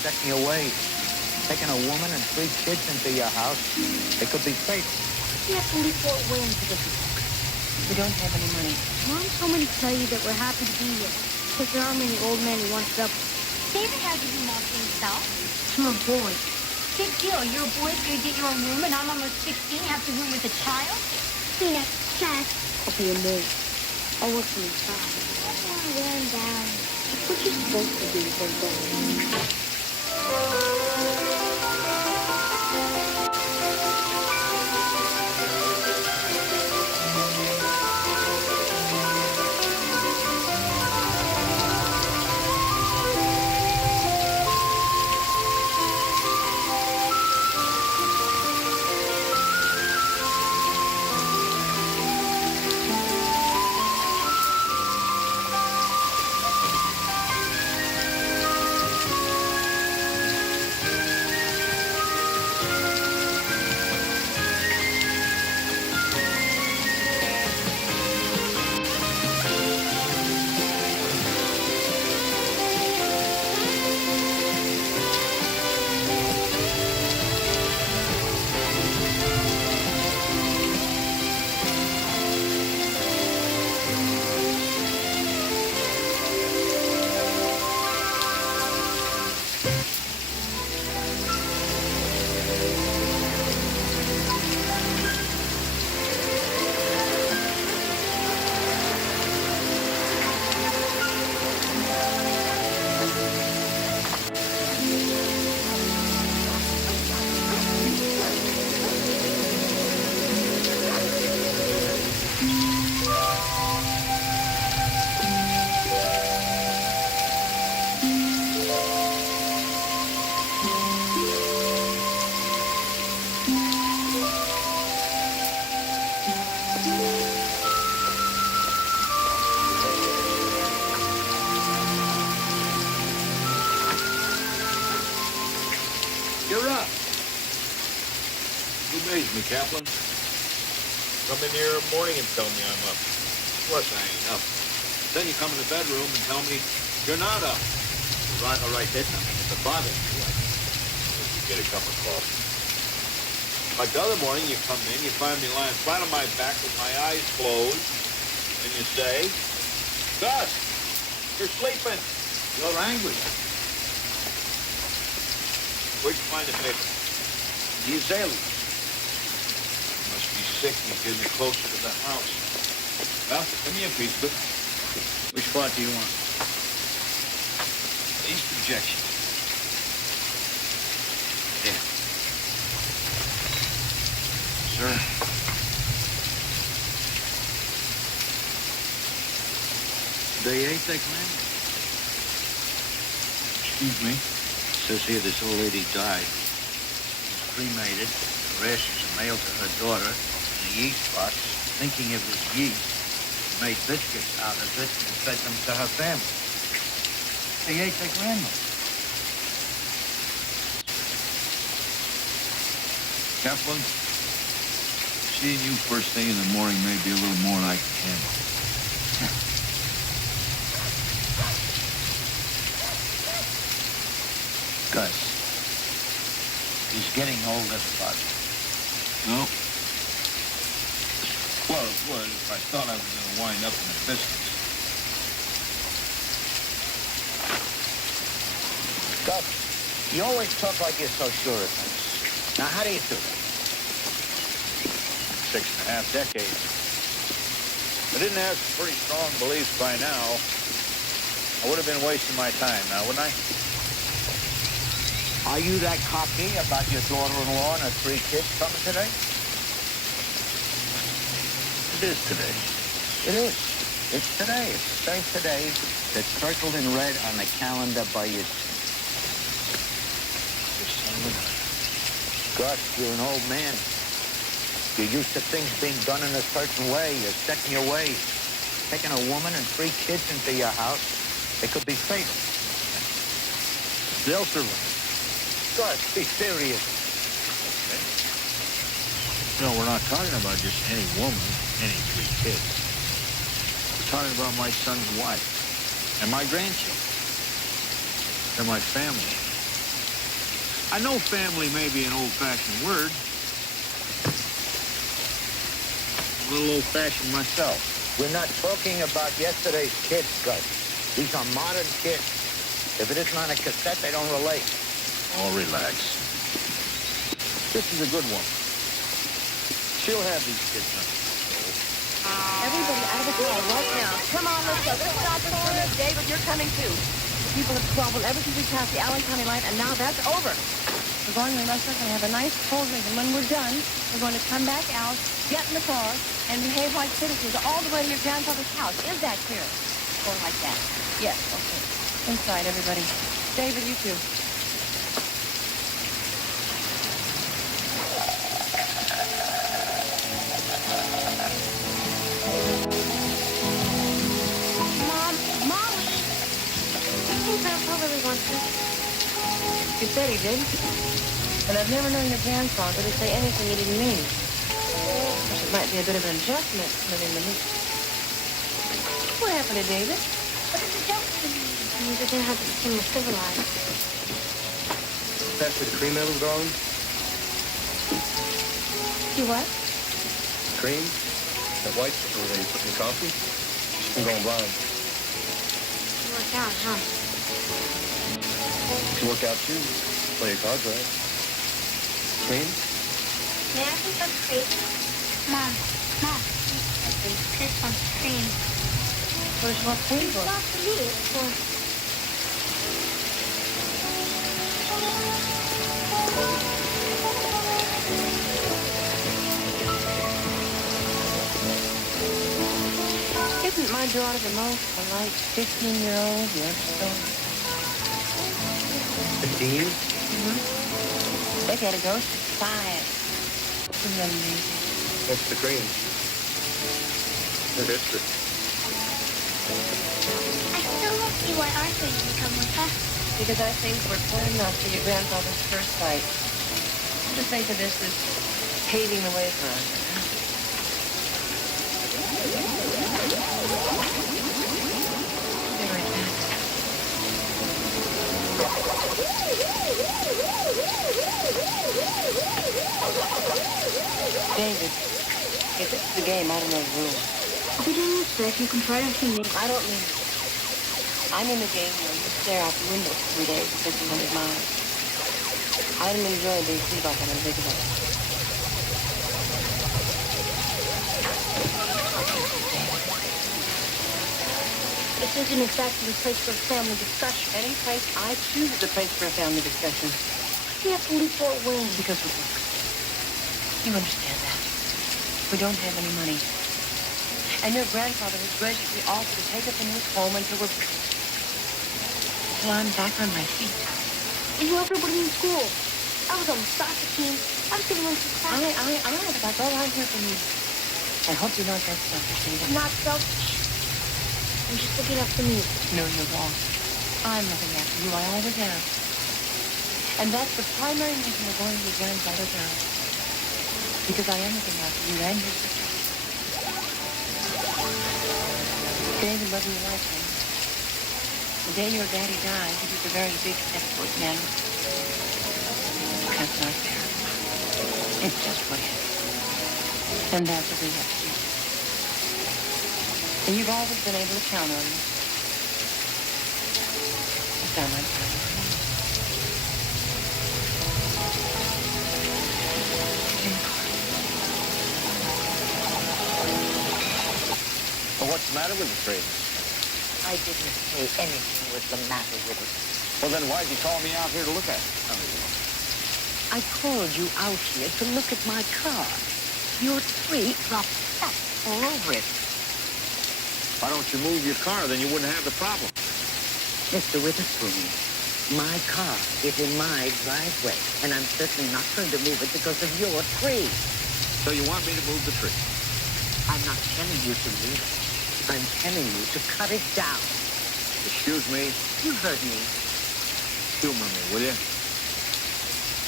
setting your ways. Taking a woman and 3 kids into your house, it could be fatal. We have to leave Fort Wayne to get to work. We don't have any money. Mom told me to tell you that we're happy to be here, because there are many old men who want to help us. David has to do most of himself. I'm a boy. Big deal. You're a boy, so you get your own room, and I'm almost 16, have to room with a child. Tina, Chad. I'll be a maid. I'll work from inside. I don't want to wear him down. That's what you're supposed to do, Big You're up. You amazed me, Kaplan. Come in here in the morning and tell me I'm up. Of course I ain't up. Then you come in the bedroom and tell me you're not up. Right, all right, then. I mean, if it bothers you, You get a cup of coffee. Like the other morning, you come in, you find me lying flat on my back with my eyes closed, and you say, Gus, you're sleeping. you're angry. Where'd you find the paper? The azaleas. You must be sick. You're getting it closer to the house. Well, give me a piece of it. Which part do you want? Least objection. Yeah. Sir. They ate that commandment. Excuse me? Says here this old lady died. She was cremated. The ashes are mailed to her daughter in a yeast box. Thinking it was yeast, she made biscuits out of it and fed them to her family. They ate their grandmother. Kaplan, seeing you first thing in the morning may be a little more than I can handle. Gus, he's getting older, but No? Well, it was if I thought I was going to wind up in the business. Gus, you always talk like you're so sure of things. Now, how do you do that? 6.5 decades. If I didn't have some pretty strong beliefs by now, I would have been wasting my time now, wouldn't I? Are you that cocky about your daughter-in-law and her 3 kids coming today? It is today. It is. It's today. It's the same today that's circled in red on the calendar by your... Gus, you're an old man. You're used to things being done in a certain way. You're set in your ways. Taking a woman and 3 kids into your house, it could be fatal. They'll survive. Gus, be serious. No, we're not talking about just any woman, any 3 kids. We're talking about my son's wife and my grandchildren. They're my family. I know family may be an old-fashioned word. I'm a little old-fashioned myself. We're not talking about yesterday's kids, Gus. These are modern kids. If it isn't on a cassette, they don't relate. Oh, relax. This is a good one. She'll have these kids under control. Everybody out of the car right now. Come on, let's go. Let's stop this for this. David, you're coming too. People have squabbled ever since we passed the Allen County line, and now that's over. We're going to the restaurant and have a nice cold drink, and when we're done, we're going to come back out, get in the car, and behave like citizens all the way to your grandfather's house. Is that clear? Or like that? Yes, okay. Inside, everybody. David, you too. Mom, Mommy! I think Grandpa really wants me. You said he did. And I've never known your grandfather to say anything he didn't mean. Which it might be a bit of an adjustment living with me. What happened to David? What is the joke to me? You didn't have to seem civilized. Pass me the cream, little darling. You what? Cream? That white sugar they put in the coffee? She's been going blind. You work out, huh? You can work out too. Play your cards right. Cream? May I have some cream? Mom, this one's cream. Where's what cream It's for? not for me, it's for... Isn't my daughter the most polite 15-year-old you ever saw? 15 years? They've had a ghost at 5. It's amazing. That's the cream. The history. I still don't see why Arthur didn't come with us. Because I think we're poor enough for your grandfather's first sight. Just think of this as paving the way for us. Be right back. David, if this is a game, I don't know the rules. I'll be doing this, Rick. You can try to see me. I don't mean it. I'm in the game where you stare out the window every day for 1,500 miles. I don't enjoy being sleep off on a big boat. This isn't exactly the place for a family discussion. Any place I choose is a place for a family discussion. We have to leave Fort Wayne. Because we're broke. You understand that. We don't have any money. And your grandfather has graciously offered to take us into his home until I'm back on my feet. And you everybody in school. I was on the soccer team. I was getting into class. But that's all I hear from you. I hope you're not that selfish, David. I'm not selfish. I'm just looking after me. No, you're wrong. I'm looking after you. I always have. And that's the primary reason we're going to your grandfather's house. Because I am looking after you and your sister. David, whether you like him, the day your daddy died, he took a very big step towards manhood. That's not fair. It's just what is. And that's what we have to do. And you've always been able to count on me. It's not my time. Well, what's the matter with the tree? I didn't say anything was the matter with it. Well, then why'd you call me out here to look at it? I called you out here to look at my car. Your tree dropped fat all over it. Why don't you move your car? Then you wouldn't have the problem. Mr. Witherspoon, my car is in my driveway, and I'm certainly not going to move it because of your tree. So you want me to move the tree? I'm not telling you to move it. I'm telling you to cut it down. Excuse me. You heard me. Humor me, will you?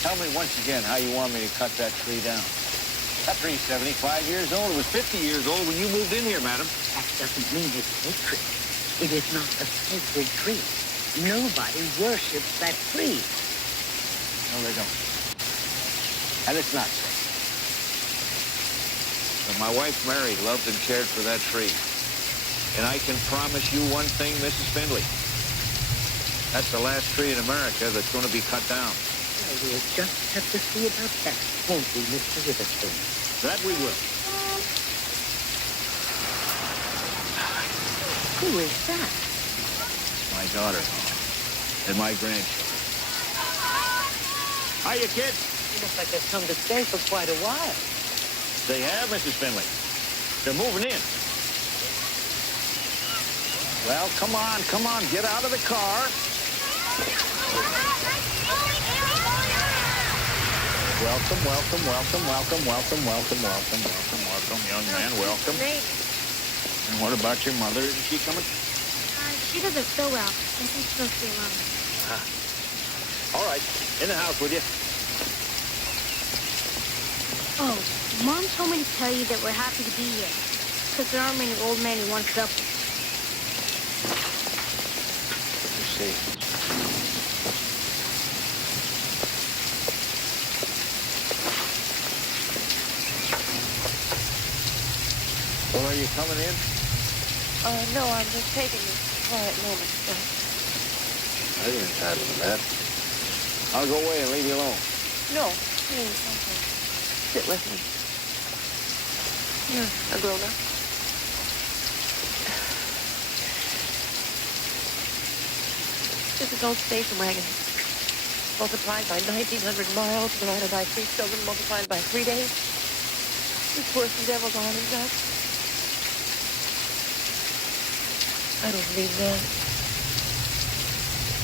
Tell me once again how you want me to cut that tree down. That tree's 75 years old. It was 50 years old when you moved in here, madam. That doesn't mean it's sacred. It is not a sacred tree. Nobody worships that tree. No, they don't. And it's not safe. But my wife, Mary, loved and cared for that tree. And I can promise you one thing, Mrs. Findlay. That's the last tree in America that's going to be cut down. Well, we'll just have to see about that, won't we, Mr. Witherspoon? That we will. Who is that? My daughter and my grandchildren. Hiya, kids. They look like they've come to stay for quite a while. They have, Mrs. Findlay. They're moving in. Well, come on, get out of the car. Welcome, young man, welcome. Great. And what about your mother? Is she coming? She doesn't feel well. I think she'll stay alone. All right, in the house with you. Oh, Mom told me to tell you that we're happy to be here. Because there aren't many old men who want to help us. You see. Well, are you coming in? No, I'm just taking a quiet moment. You're entitled to that. I'll go away and leave you alone. No, please, okay. Sit with me. You're a grown-up. This is old station wagon. Multiplied by 1,900 miles, divided by 3 children, multiplied by 3 days. It's worse than devil's army, Doc. I don't believe that.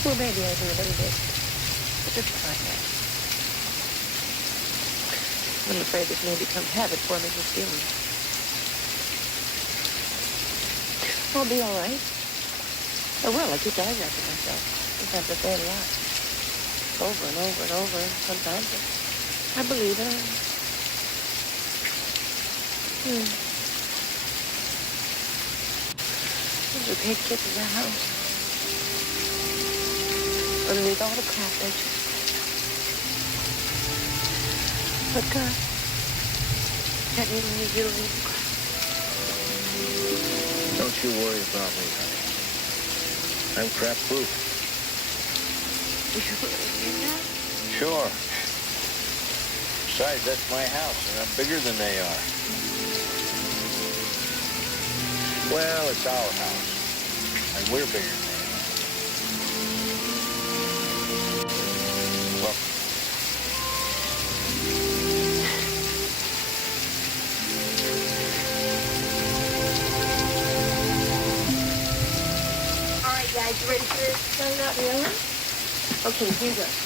Well, maybe I do a little bit. But just like that. I'm afraid this may become habit for me, this feeling. I'll be all right. Oh, well, I keep telling that to myself. Sometimes I say it a lot. Over and over and over. And sometimes I believe it. Those are big kids in that house. Underneath all the crap, don't you? But God, that even means you don't need to cry. Don't you worry about me, honey. I'm crap-proof. You really mean that? Sure. Besides, that's my house, and I'm bigger than they are. Well, it's our house, and we're bigger than they are. Look. All right, guys, you ready for this? No, not really. Okay, here goes.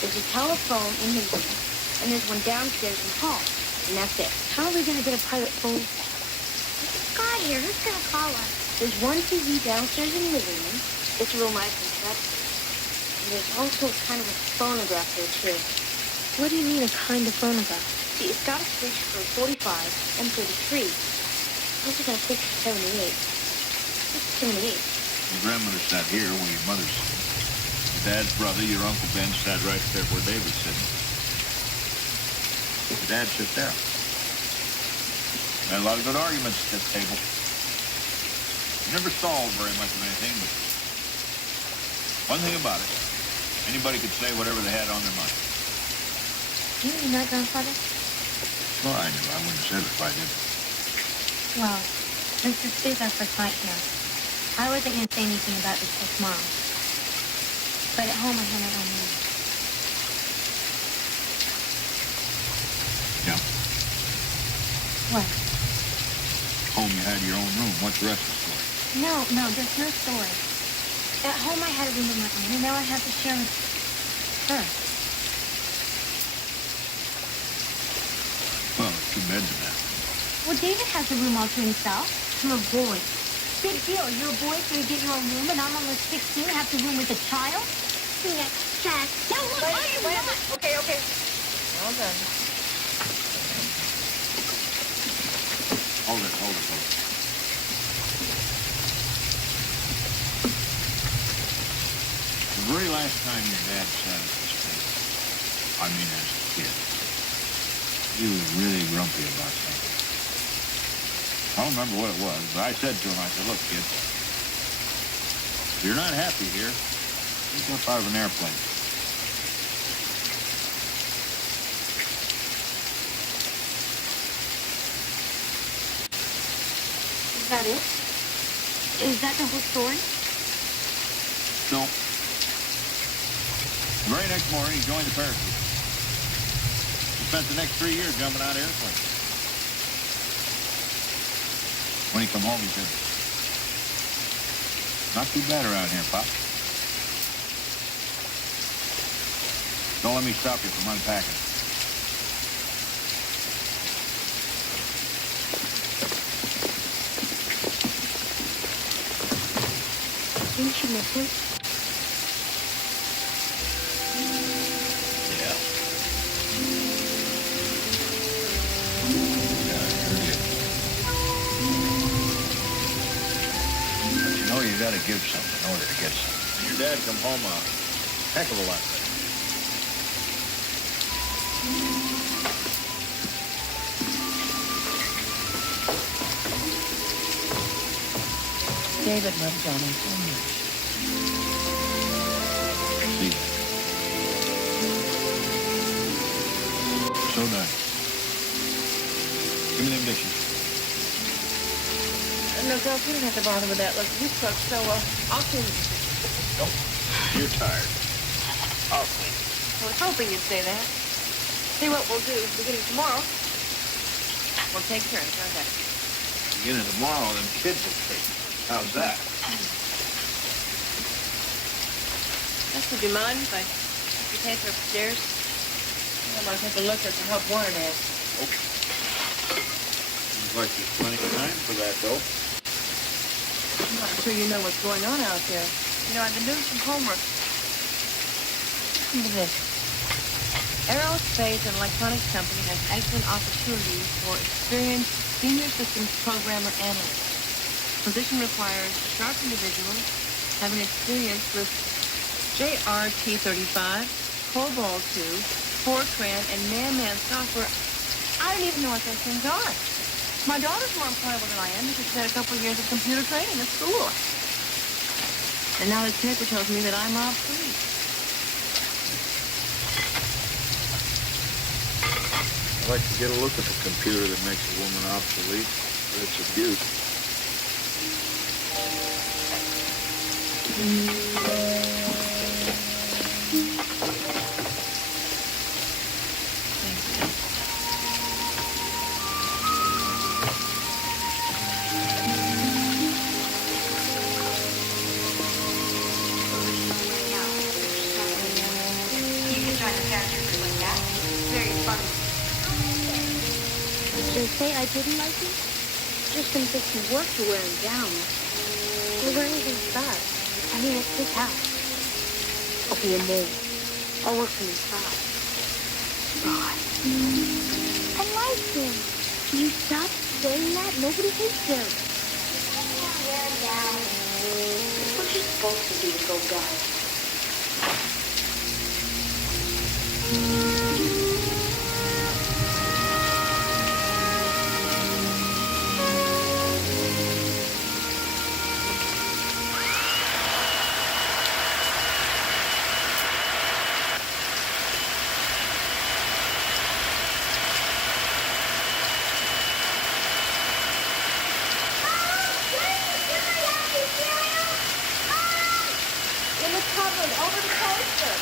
There's a telephone in his room, and there's one downstairs in the hall, and that's it. How are we going to get a private phone call? There's a guy here. Who's going to call us? There's one TV downstairs in the living room. It's real nice and protected. And there's also kind of a phonograph there, too. What do you mean, a kind of phonograph? See, it's got a switch for 45 and 33. I also got a switch for 78. What's 78? Your grandmother sat here where your mother's sitting. Your dad's brother, your Uncle Ben, sat right there where David's sitting. Your dad sat there. Had a lot of good arguments at that table. Never solved very much of anything, but one thing about it, anybody could say whatever they had on their mind. You mean that, Grandfather? Well, I knew. I wouldn't have said it if I didn't. Well, since this is our first night here, I wasn't going to say anything about this till tomorrow. But at home, I had my own room. Yeah. What? Home, you had your own room. What's the rest of the story? No, there's no story. At home, I had a room of my own, and now I have to share with her. Well, it's 2 beds in that. Well, David has a room all to himself. You're a boy. Big deal. You're a boy, so you get your own room, and I'm almost 16, have to room with a child? Yeah, Jack. No, look, why are you not? Okay. Well done. Hold it. The very last time your dad sat at this table, I mean, as a kid. He was really grumpy about something. I don't remember what it was, but I said to him, I said, look, kid, if you're not happy here, you jump out of an airplane. Is that it? Is that the whole story? No. The very next morning, he joined the parachute. He spent the next 3 years jumping out of airplanes. When he come home, he said, not too bad around here, Pop. Don't let me stop you from unpacking. Didn't you miss him? Yeah. Yeah, I sure did. But you know, you gotta give something in order to get something. Your dad come home a heck of a lot better. David loved Johnny so much. See that? So nice. Give me them dishes. No, girls, you don't have to bother with that. Look, you cook, so I'll clean it. Nope. You're tired. I'll clean. I was hoping you'd say that. See what we'll do. Beginning tomorrow, we'll take turns. How's that? Beginning tomorrow, them kids will take. How's that? Jess, would you mind if I take you take her upstairs? I'm going to take a look at the help Warren has. Okay. Seems like there's plenty of time for that, though. I'm not sure you know what's going on out there. You know, I've been doing some homework. Listen to this. Aerospace and Electronics Company has excellent opportunities for experienced senior systems programmer analysts. Position requires sharp individuals having experience with JRT35, COBOL 2, Fortran, and Man software. I don't even know what those things are. My daughter's more employable than I am because she's had a couple of years of computer training at school. And now this paper tells me that I'm obsolete. I'd like to get a look at the computer that makes a woman obsolete, but it's a beaut. You can try the characters like that. Very funny. Did I say I didn't like him? Just gonna take some work to wear him down. Well, where anything's bad. I mean, it's his house. Okay, and then I'll work from inside. God. I like him. Can you stop saying that? Nobody hates him. Wear down. What you supposed to do to go down? In the cupboard, over the toaster.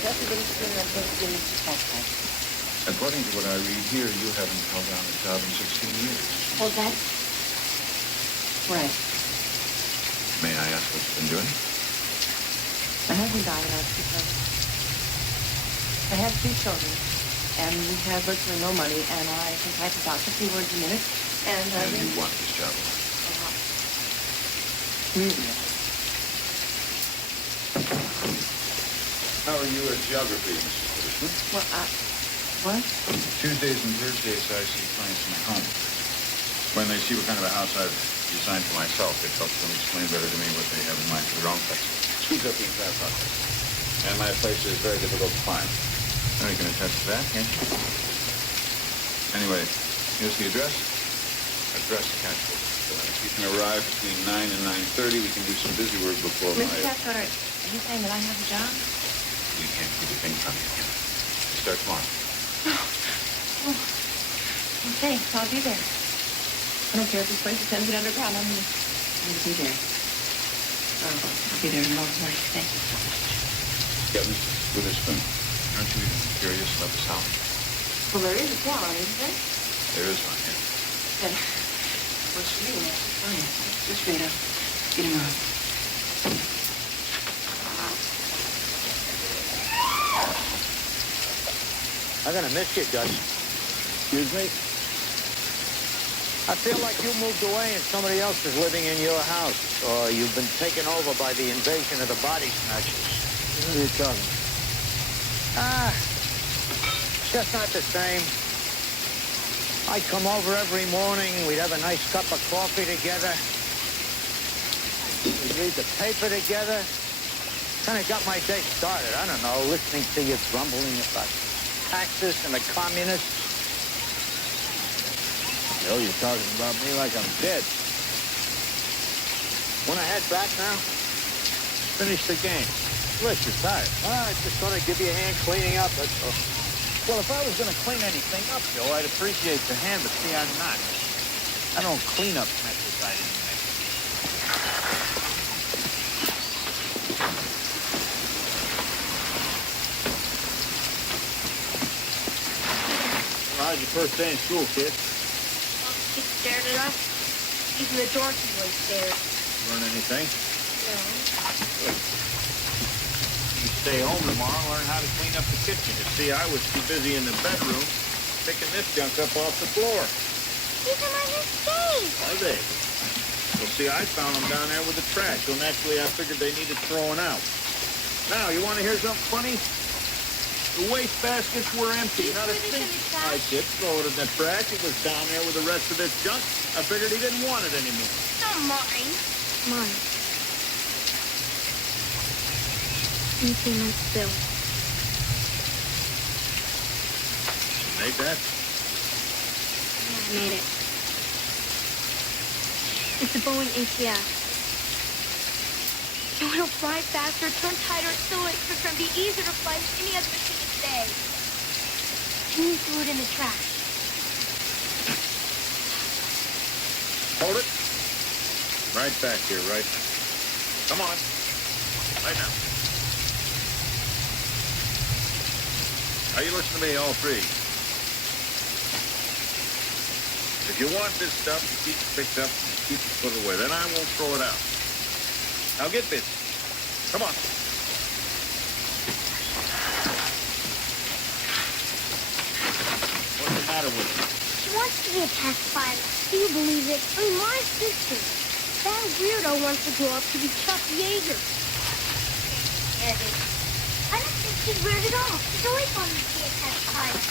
Everybody's doing that thing in the tax. According to what I read here, you haven't held down a job in 16 years. Well, that's right. May I ask what you've been doing? My husband died when I was 2 children. I have 2 children, and we have virtually no money, and I can type about 50 words a minute, and And you want this job. How are you at geography, Mrs. Witherspoon? Well, what? Tuesdays and Thursdays, I see clients in my home. When they see what kind of a house I've designed for myself, it helps them explain better to me what they have in mind for their own place. Speeds up the entire process. And my place is very difficult to find. Now you can attest to that, can't you? Anyway, here's the address. Address Catchwood. So if you can arrive between 9 and 9:30, we can do some busy work before Mr. Catchwater, are you saying that I have a job? We can't keep a thing from you again. We start tomorrow. Oh, thanks. I'll be there. I don't care if this place is 10 feet underground. I'm going to be there. I'll be there tomorrow night. Thank you so much. Yeah, Mrs. Witherspoon, aren't you even curious about the South? Well, there is a town, isn't there? There is one, yeah. Then, what's for me? That's fine. Just wait up. See you tomorrow. I'm gonna miss you, Gus. Excuse me? I feel like you moved away and somebody else is living in your house, or you've been taken over by the invasion of the body snatchers. What are you talking about? It's just not the same. I'd come over every morning, we'd have a nice cup of coffee together. We'd read the paper together. Kind of got my day started, I don't know, listening to you grumbling about taxes and the communists. You know, you're talking about me like I'm dead. Want to head back now? Finish the game. Unless you're tired. I just thought I'd give you a hand cleaning up, that's all. Well, if I was going to clean anything up, Joe, I'd appreciate the hand, but see, I'm not. I don't clean up messes I didn't make. How's your first day in school, kid? All the kids stared at us. Even the dorky boy stared. Learn anything? No. You stay home tomorrow, learn how to clean up the kitchen. You see, I was too busy in the bedroom picking this junk up off the floor. These are my mistakes. Are they? Well, see, I found them down there with the trash, so naturally I figured they needed throwing out. Now, you want to hear something funny? The waste baskets were empty. Not a thing. I did throw it in the trash. It was down there with the rest of this junk. I figured he didn't want it anymore. Not mine. Mine. You payment bill. You made that? Yeah, I made it. It's a Boeing ATF. So it'll fly faster, turn tighter, accelerate quicker, and be easier to fly than any other machine today. And you threw it in the trash. Hold it. Right back here, right now. Come on. Right now. Now you listen to me, all three. If you want this stuff, you keep it picked up and keep it put away. Then I won't throw it out. Now get busy. Come on. What's the matter with you? She wants to be a test pilot. Do you believe it? I mean, my sister. That weirdo wants to grow up to be Chuck Yeager. I don't think she's weird at all. She's always wanted to be a test pilot.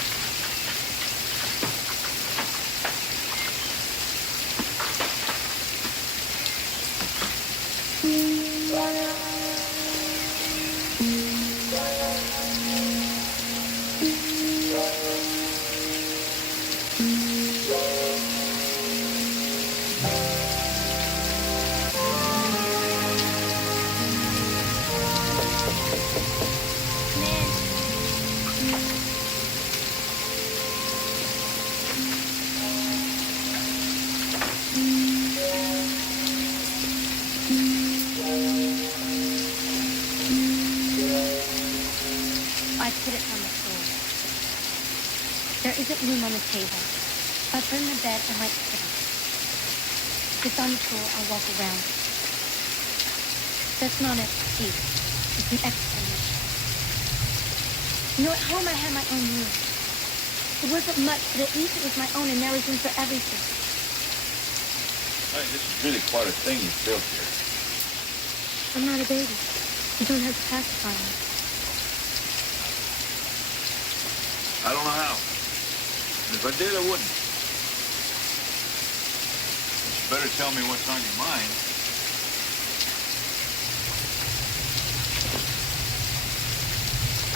I put it on the floor. There isn't room on the table. I've burned the bed and like sit on it. If it's on the floor, I'll walk around it. That's not an excuse. It's an explanation. You know, at home I had my own room. It wasn't much, but at least it was my own, and there was room for everything. Hey, this is really quite a thing you've built here. I'm not a baby. You don't have to pacify me. I don't know how. And if I did, I wouldn't. But you better tell me what's on your mind.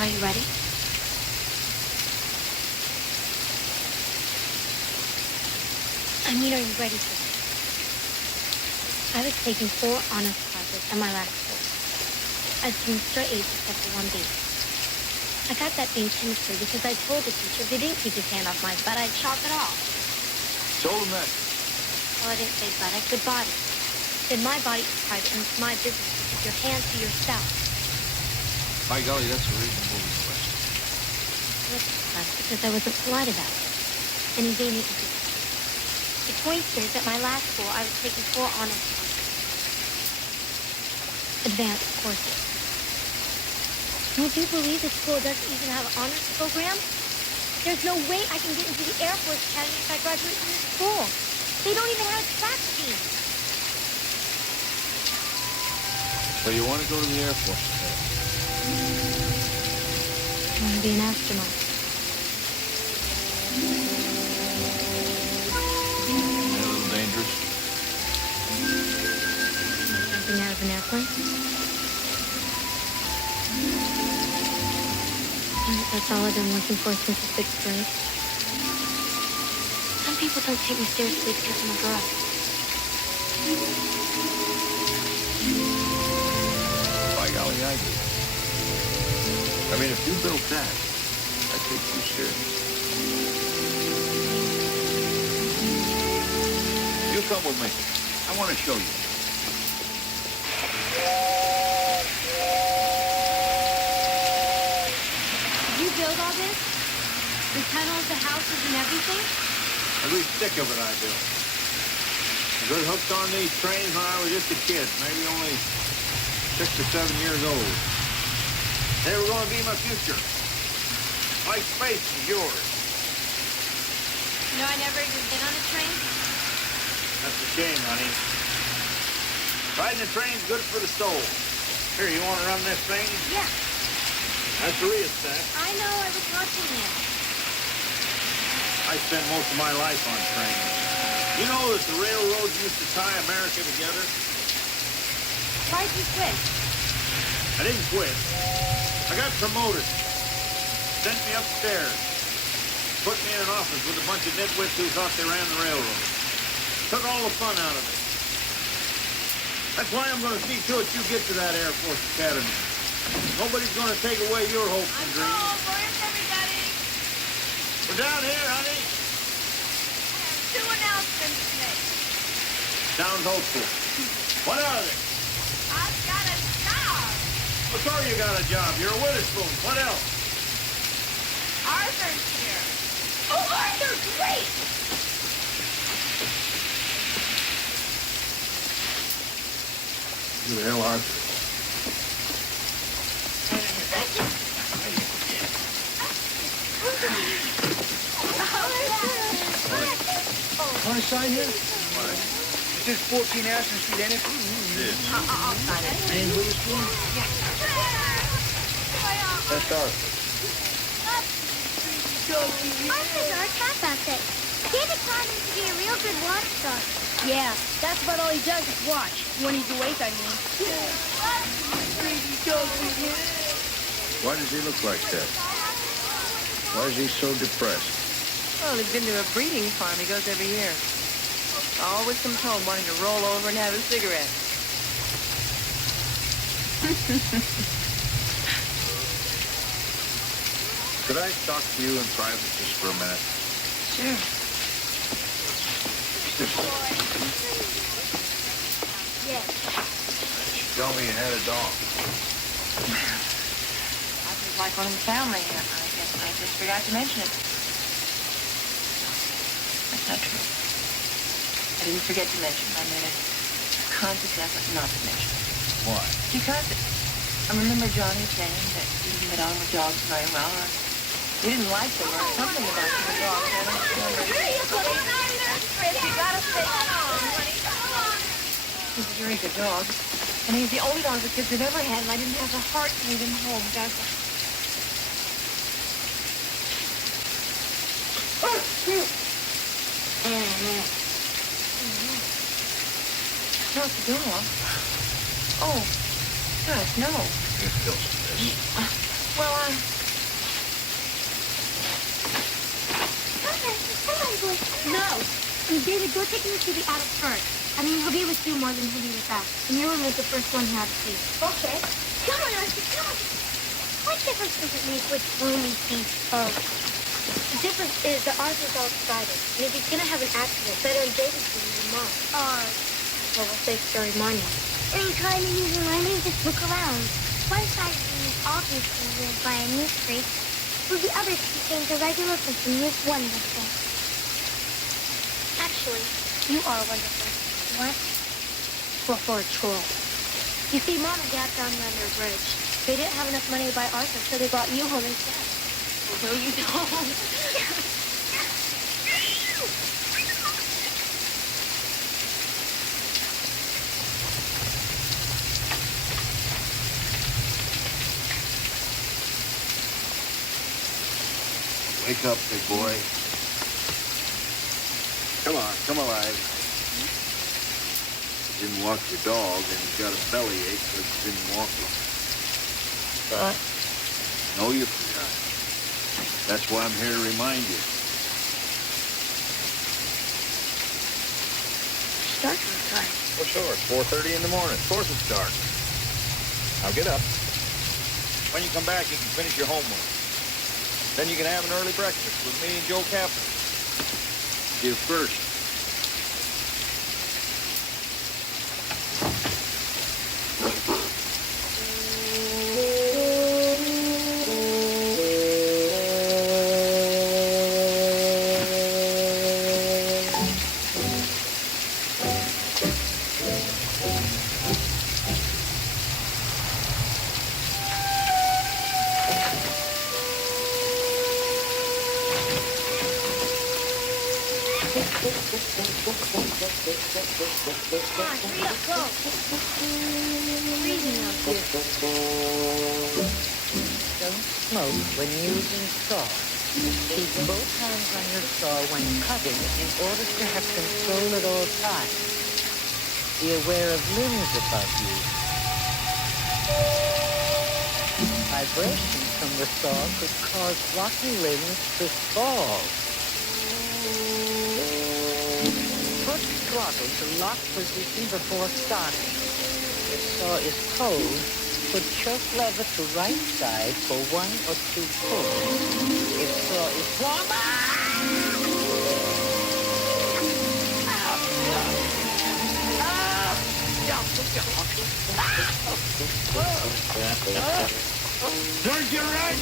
Are you ready? I mean, are you ready for this? I was taking 4 honors classes at my last school. I was doing straight A's except for 1 B. I got that B in chemistry because I told the teacher if he didn't keep his hand off my butt, I'd chop it off. Told him that. Well, I didn't say butt, I said body. I said my body is private and it's my business to keep your hands to yourself. By golly, that's a reasonable request. That's because I wasn't polite about it. And he gave me a B. The point is, at my last school, I was taking 4 honors courses. Advanced courses. Would you believe the school doesn't even have an honors program? There's no way I can get into the Air Force Academy if I graduate from this school. They don't even have a track team. So you want to go to the Air Force Academy? I want to be an astronaut. A little dangerous. Jumping out of an airplane. That's all I've been working for since the 6th grade. Some people don't take me seriously because I'm a girl. By golly, I do. I mean, if you built that, I'd take you serious. You come with me. I want to show you. Did you build all this? The tunnels, the houses, and everything? Every stick of it I built. I got hooked on these trains when I was just a kid, maybe only 6 or 7 years old. They were going to be my future. Like space is yours. You know, I never even been on a train. That's a shame, honey. Riding a train's good for the soul. Here, you want to run this thing? Yeah, That's the rheostat. I know. I was watching you. I spent most of my life on trains. You know that the railroads used to tie America together? Why'd you quit? I didn't quit. I got promoted. Sent me upstairs. Put me in an office with a bunch of nitwits who thought they ran the railroad. Took all the fun out of it. That's why I'm going to see to it you get to that Air Force Academy. Nobody's going to take away your hopes and dreams. Where's everybody? We're down here, honey. 2 announcements to make. Sounds hopeful. What are they? I've got a job. Well, sure you got a job. You're a Witherspoon. What else? Arthur's here. Oh, Arthur, great! Who the hell, Arthur? Want to sign here? Is this 14 Ashland Street, ain't it? I'll sign it. And Witherspoon? That's Arthur. Arthur's our cat outfit. David taught him to be a real good watchdog. Yeah, that's about all he does is watch. When he's awake, I mean. Why does he look like that? Why is he so depressed? Well, he's been to a breeding farm. He goes every year. Always comes home wanting to roll over and have a cigarette. Could I talk to you in private just for a minute? Sure. Yes. She told me you had a dog. I've been like one in the family. I guess I just forgot to mention it. That's not true. I didn't forget to mention it. I made a conscious effort not to mention it. Why? Because I remember Johnny saying that he didn't get on with dogs very well, or he didn't like them, or something about the dogs. I don't remember. Chris, you gotta stay calm, honey. Come on. He's a very good dog. And he's the only dog the kids have ever had, and I didn't have the heart to leave him home. That's not the dog. Oh, gosh, no. Here, Phil, this. Well, Come on, boy. No. David, go take him to the attic first. I mean, he'll be with you more than he'll be with us. And your room is the first one he has to see. Okay. Come on, Archie, come on. What difference does it make which room he sees first? The difference is that Arthur's all excited. And if he's gonna have an accident, better in David's room than mine. Well, we'll say Scary Monument. Anytime you remind me, just look around. One side is obviously ruled by a new street, while the other contains a regular person who is wonderful. Actually, You are wonderful. What? well, for a troll. You see, Mom and Dad found you under a bridge. They didn't have enough money to buy Arthur, so they brought you home instead. no, you don't. Wake up, big boy. Come on, come alive. You didn't walk your dog, and he's got a bellyache because you didn't walk him. But No, you forgot. That's why I'm here to remind you. it's dark outside. Well, sure, it's 4:30 in the morning. Of course it's dark. Now get up. When you come back, you can finish your homework. Then you can have an early breakfast with me and Joe Kaplan. You first. Come on, hurry up, go. Freezing out here. Don't smoke when using saw. Keep both hands on your saw when cutting in order to have control at all times. Be aware of limbs above you. Vibrations from the saw could cause rocky limbs to fall. Put throttle to lock position before starting. If saw is cold, put choke lever to right side for 1 or 2 pulls. If saw is warm, Turn your right.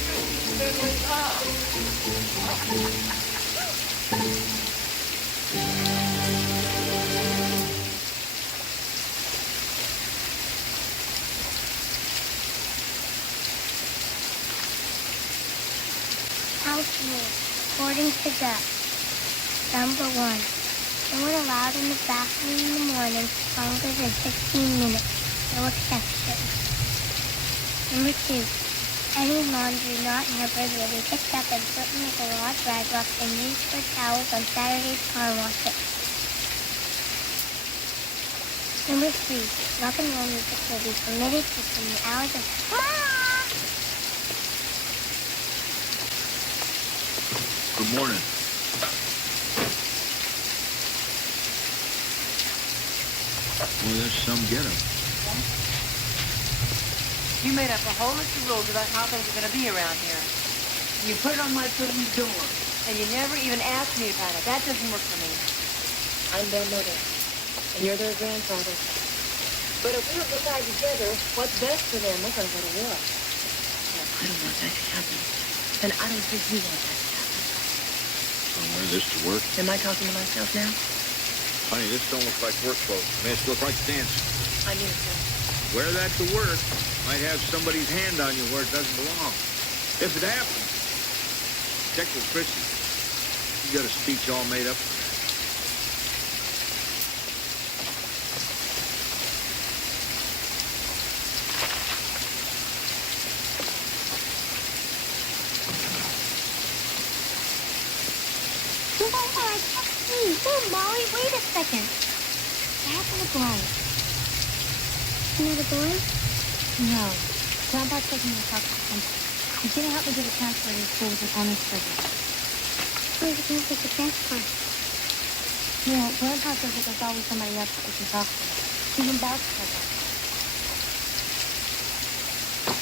House rules, according to Gus. Number 1. No one allowed in the bathroom in the morning for longer than 15 minutes. No exceptions. Number 2. Any laundry not hampered will be picked up and put in the garage rag box and used for towels on Saturday's car washes. Number 3. Rock and roll music will be permitted between the hours of... Mom! Good morning. Well, there's some get 'em. You made up a whole list of rules about how things are going to be around here. You put it on my children's door. And you never even asked me about it. That doesn't work for me. I'm their mother, and you're their grandfather. But if we don't decide together what's best for them, we're going to go to war. You're I don't want that to happen. And I don't think you want that to happen. I'll wear this to work. Am I talking to myself now? Honey, this don't look like work clothes. Man, it look like dancing. I mean it, sir. Wear that to work. Might have somebody's hand on you where it doesn't belong. If it happens, check with Chrissy. You got a speech all made up for that. Oh, Molly, wait a second. I have a boy. Another boy? No. Grandpa's taking me to talk to something. He's going to help me get a transfer to school with an honors program. Where's he going to take the transfer? Yeah, Grandpa says that there's always somebody else that we can talk to. Even Bob said that.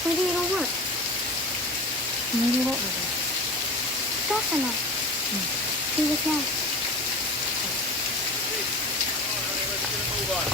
Maybe it'll work. Maybe it won't work. Definitely. See what's next. Move on.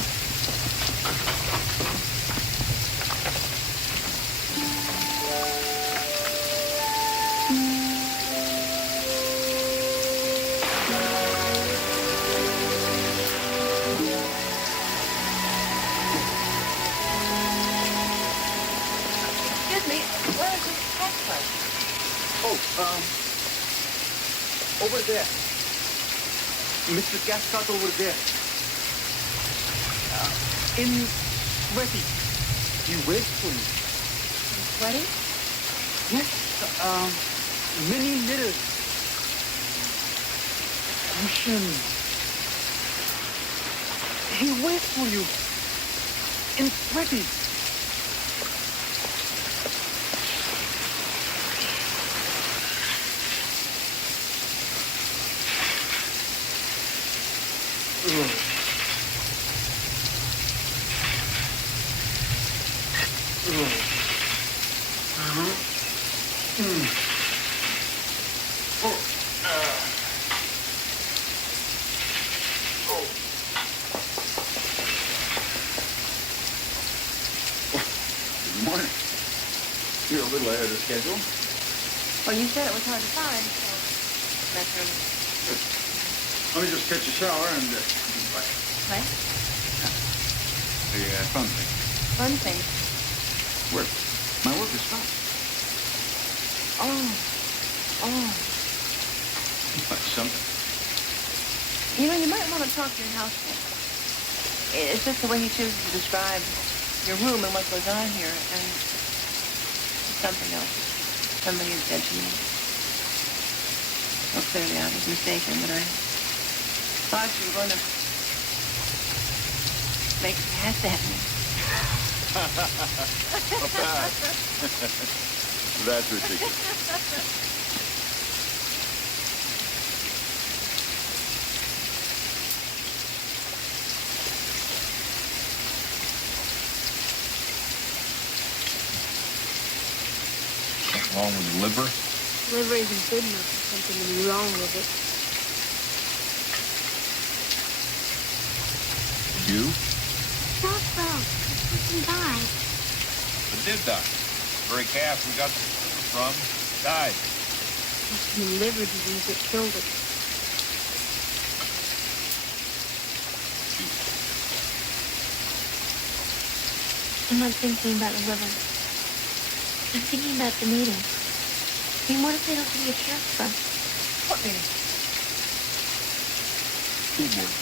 Excuse me, where is this transfer? Over there. Mr. Gascott over there. In sweaty. He waits for you. Sweaty? Yes, many mirrors. Cushion. He waits for you. In sweaty. Good morning. You're a little ahead of schedule. Well, you said it was hard to find, so that's really... Let me just catch a shower and bye. What? The phone thing. Fun thing. Work. My work is stopped. Oh. That's something. You know, you might want to talk to your housemate. It's just the way he chooses to describe your room and what goes on here, and something else. Somebody had said to me. Well, clearly I was mistaken, but I thought you were going to make a pass at me. A pass. That's ridiculous. Something wrong with the liver? Liver isn't good enough for something to be wrong with it. You? Not well. This person died. But did die. The very calf we got the liver from died. Must have been liver disease that killed it. I'm not thinking about the liver. I'm thinking about the meeting. I mean, what if they don't give me a transfer? What meeting? School board.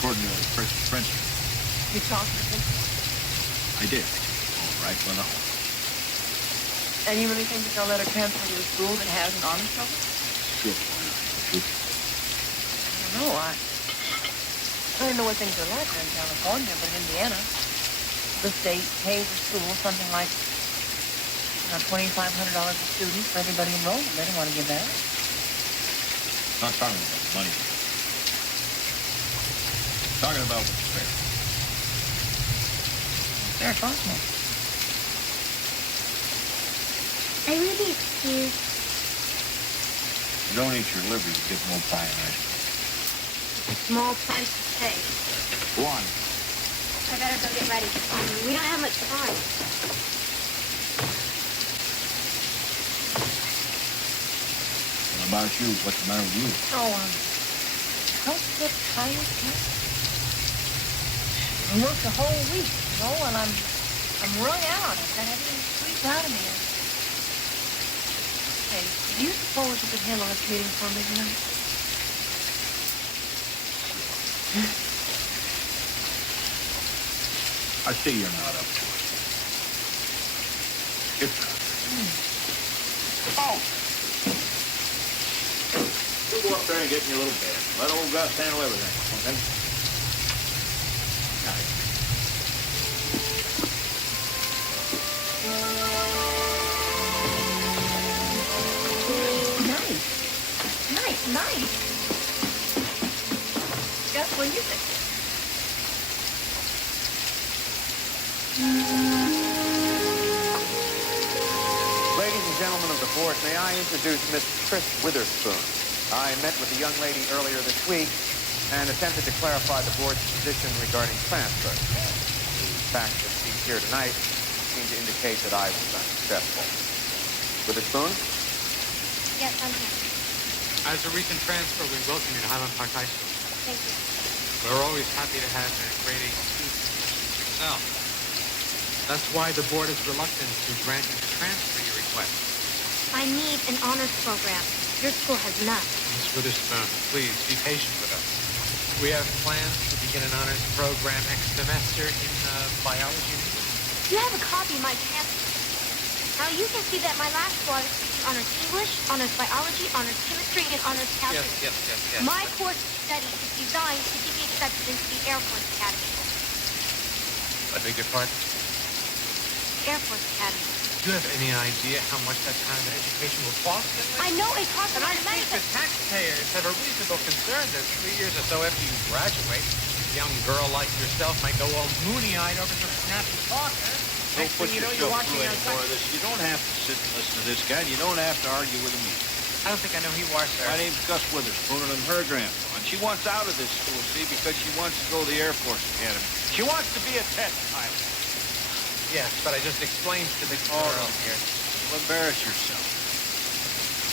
According to Princeton. You talked to him? I did. All right, well, no. And you really think that they'll let her transfer to a school that has an honors program? Sure, why not? Sure. I don't know. I don't know what things are like here in California, but in Indiana, the state pays a school something like $2,500 a student for everybody enrolled. They don't want to give that. Not talking about money. Talking about what's fair. Fair, possible. I really excuse. You don't eat your liver, you get more pie and ice cream. It's a small price to pay. Go on. I better go get ready. We don't have much time. about you? What's the matter with you? Oh, I'm so tired, Ken. I worked the whole week, you know, and I'm wrung out. I've got everything squeezed out of me. Hey, do you suppose you could handle this meeting for me tonight? I see you're not up to it. It's not. Oh! You go up there and get in your little bed. Let old Gus handle everything. Okay? Nice. Gus, what do you think? Ladies and gentlemen of the board, may I introduce Miss Trish Witherspoon. I met with the young lady earlier this week and attempted to clarify the board's position regarding transfer. The fact that she's here tonight seemed to indicate that I was unsuccessful. Witherspoon? Yes, I'm here. As a recent transfer, we welcome you to Highland Park High School. Thank you. We're always happy to have a grade A student such as yourself. That's why the board is reluctant to grant you the transfer you request. I need an honors program. Your school has none. Miss Witherspoon, please be patient with us. We have plans to begin an honors program next semester in biology. You have a copy of my transfer. Now, you can see that my last squad is teaching honors English, honors biology, honors chemistry, and honors calculus. Yes. My course of study is designed to give me accepted into the Air Force Academy. I beg your pardon? Air Force Academy. Do you have any idea how much that kind of education will cost? I know it costs a And lot I of money, think the taxpayers have a reasonable concern that 3 years or so after you graduate, a young girl like yourself might go all moony-eyed over some snappy talker. Don't Next put thing you know, yourself you're watching through any more of this. You don't have to sit and listen to this guy, and you don't have to argue with him either. I don't think I know who you are, sir. My name's Gus Witherspoon, and I'm her grandpa. And she wants out of this school, see, because she wants to go to the Air Force Academy. She wants to be a test pilot. Yes, but I just explained to the girl here. You'll embarrass yourself.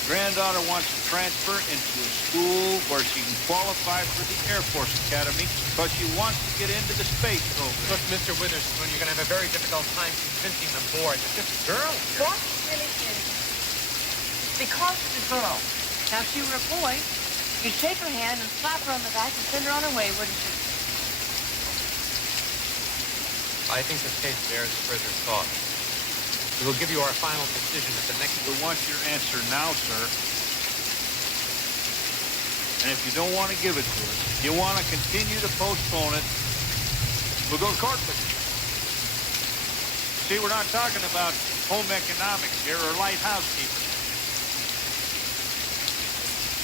Granddaughter wants to transfer into a school where she can qualify for the Air Force Academy because she wants to get into the space program. Look, Mr. Witherspoon, you're going to have a very difficult time convincing the board that this girl here... What really is? Because it's a girl. Now, if she were a boy, you'd shake her hand and slap her on the back and send her on her way, wouldn't you? I think this case bears further thought. We will give you our final decision at the next... We want your answer now, sir. And if you don't want to give it to us, if you want to continue to postpone it, we'll go to court with you. See, we're not talking about home economics here or light housekeeping.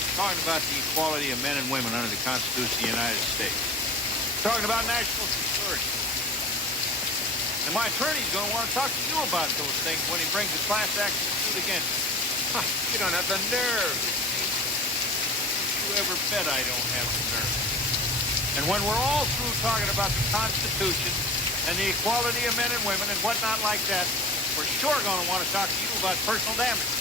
We're talking about the equality of men and women under the Constitution of the United States. We're talking about national security. And my attorney's going to want to talk to you about those things when he brings a class action suit against you. You don't have the nerve. You ever bet I don't have the nerve. And when we're all through talking about the Constitution and the equality of men and women and whatnot like that, we're sure going to want to talk to you about personal damage.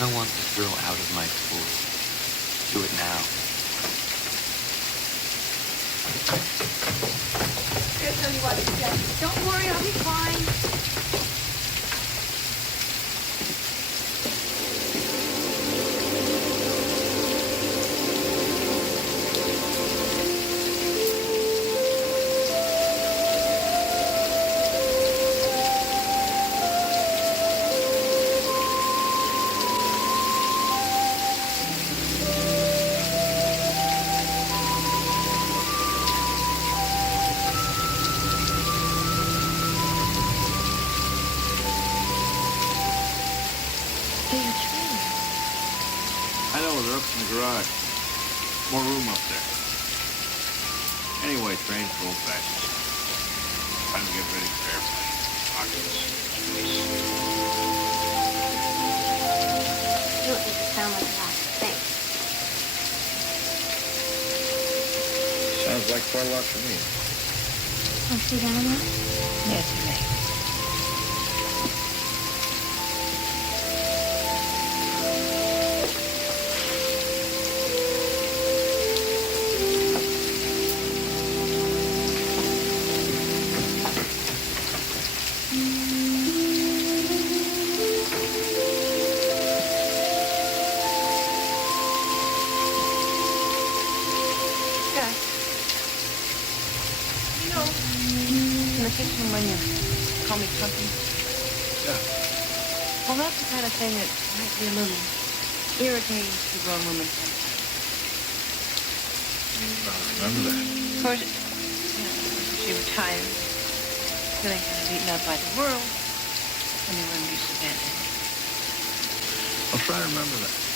I want this girl out of my school. Do it now. Here's tell you what to say. Don't worry, I'll be fine. I know, they're up in the garage. More room up there. Anyway, trains are old-fashioned. Time to get ready for airplane. Oculus, space. You don't need to sound like that. Thanks. Sounds like quite a lot to me. Want to sit down a minute? Yes, you may. In the kitchen when you call me chunky? Yeah. Well, that's the kind of thing that might be a little irritating to grown women sometimes. I remember that. Of course, you know, if you were tired, feeling kind of beaten up by the world, and you wouldn't be so bad. I'll try to remember that.